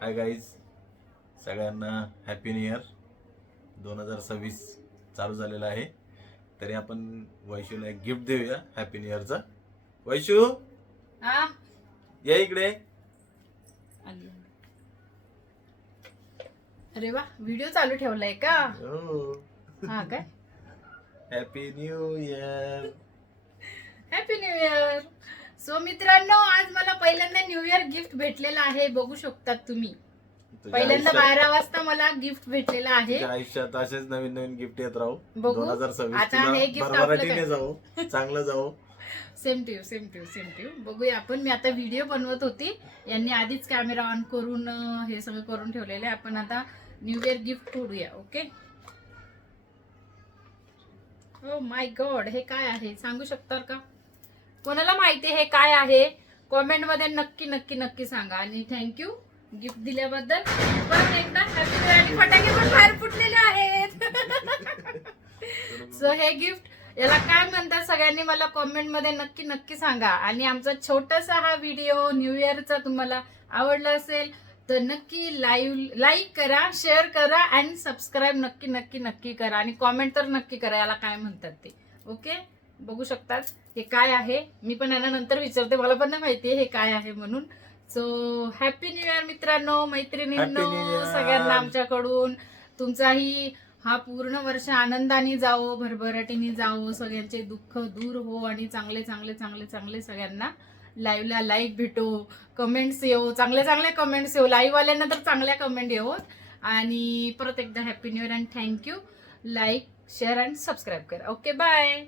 Hi guys, सगळ्यांना happy new year. 2026 चालू झालेला आहे. तरी आपण वैशूला एक गिफ्ट देऊया हॅपी न्यू इयरचा. वैशू हा या इकडे. आली. अरे वा, व्हिडिओ चालू ठेवलाय का? हा काय? Happy new year. Happy new year. So मित्रांनो, आज मला पहिल्यांदा न्यू इयर गिफ्ट भेटलेला आहे. बघू शकतात तुम्ही. पहिल्यांदा 12 वाजता मला गिफ्ट भेटलेला आहे. तुझ्या आयुष्यात असेच नवीन नवीन गिफ्ट येत राहू. बघू. 2026 आता हे gift भरभराटीने आपलं जाऊ, चांगलं जाऊ. Same to you. बघूया आपण. मी आता व्हिडिओ बनवत होती. यांनी आधीच कॅमेरा ऑन करून हे सगळं करून ठेवलेलं आहे. आपण आता न्यू इयर गिफ्ट फोडूया. ओके. ओ माय गॉड, हे काय आहे सांगू शकता का? कोणाला माहिती हे काय आहे? कॉमेंट मध्ये नक्की नक्की नक्की सांगा. आणि थँक्यू गिफ्ट दिल्याबद्दल. परत एकदा हॅपी न्यू इयर. आणि फटाके पण बाहेर फुटलेले आहेत. सो हे गिफ्ट याला काय म्हणतात सगळ्यांनी मला कॉमेंट मध्ये नक्की नक्की सांगा. आणि आमचा छोटासा हा व्हिडिओ न्यू इयरचा तुम्हाला आवडला असेल तर नक्की लाईक करा, शेअर करा आणि सबस्क्राईब नक्की नक्की नक्की करा. आणि कॉमेंट तर नक्की करा याला काय म्हणतात ते. ओके. बघू शकतात हे काय आहे. मी पण यांना नंतर विचारते, मला पण नाही माहिती हे काय आहे म्हणून. सो हॅपी न्यू इयर मित्रांनो, मैत्रिणींनो, Happy New Year. सगळ्यांना आमच्याकडून. तुमचाही हा पूर्ण वर्ष आनंदाने जावो, भरभराटीने जावो, सगळ्यांचे दुःख दूर हो आणि चांगले चांगले चांगले चांगले सगळ्यांना लाईव्हला लाईक भेटो, कमेंट्स येऊ, चांगले चांगले कमेंट्स येऊ. लाईव्ह वाल्यांना तर चांगल्या कमेंट येऊ. आणि परत एकदा happy new year and thank you. Like, share and subscribe करा. Okay, bye.